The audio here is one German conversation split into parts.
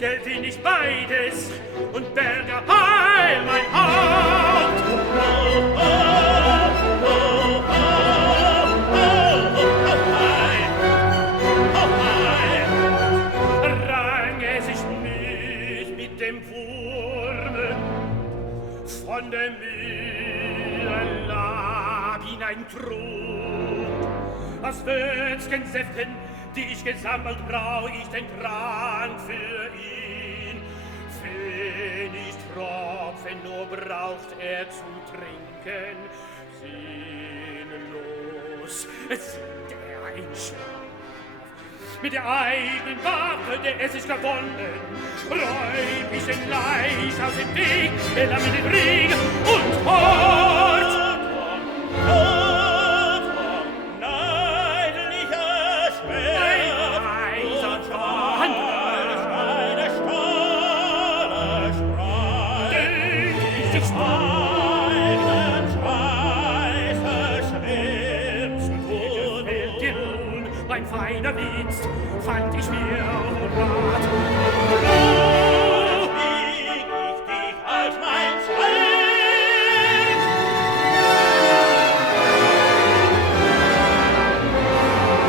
gelte nicht beides und berge heil mein Haupt. Oh, oh, oh, oh, oh, oh, hei, oh, hei. Rang es sich mich mit dem Wurme, von der Mühe lag ihn ein Trug. Aus Wölzgen Säften, die ich gesammelt, brauch ich den Trank für ihn. Pfennigtropfen nur braucht er zu trinken. Sinnlos sinnt er ein Schlaf. Mit der eigenen Waffe, der es sich gewonnen, räum ich den Leicht aus dem Weg, damit den Ring und hort. Mein feiner Witz fand ich mir Rat. Lob ich dich als mein Freund.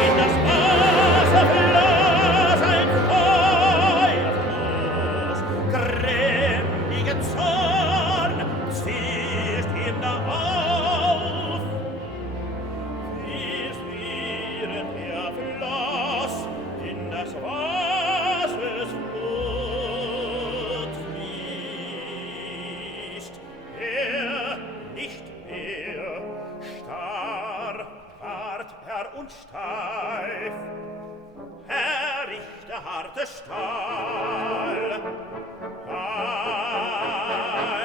In das Wasser floss ein Feuerfloß, grimmiger Zorn zischt ihm da auf. Das Wassers Blut fließt, nicht er, starr ward und steif, Richter harte Stahl,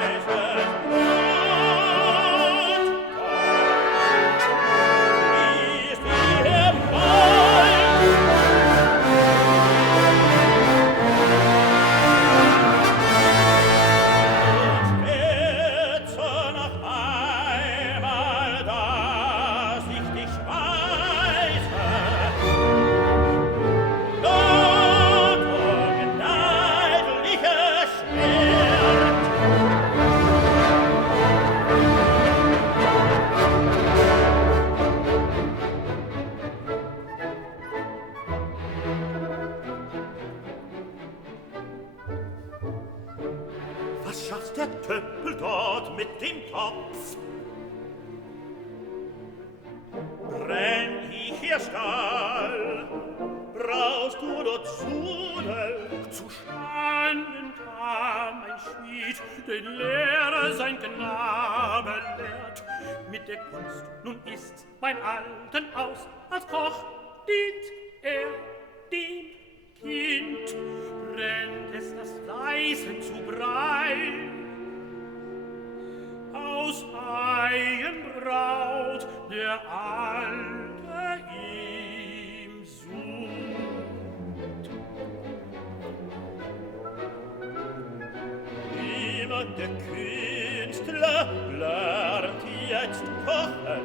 weißes Blut, fließt wie im Was schafft der Töppel dort mit dem Topf? Brenn ich hier Stahl, brauchst du dort Sudel? Zu Schanden kam ein Schmied, den Lehrer sein Knabe lehrt. Mit der Kunst nun ist mein Alten aus, als Koch dient er dem Kind. Brennt es das Weißen zu Brei, aus Eigenbraut der Alte ihm sucht. Niemand der Künstler lernt jetzt kochen,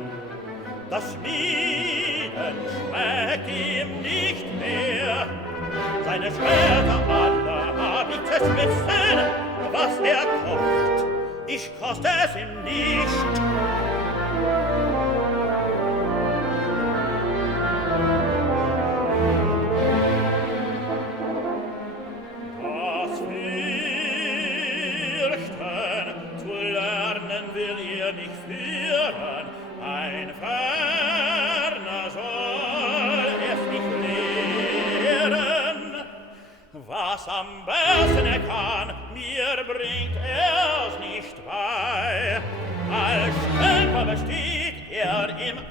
das Schmieden schmeckt ihm nicht mehr. Seine Schwerter alle hab ich zerschmissen, was er kocht, ich koste es ihm nicht. Das Fürchten zu lernen will ihr nicht führen, ein Ferner soll es nicht lehren. Was am besten er kann, mir bringt er's nicht bei. Als Stümper besteht er im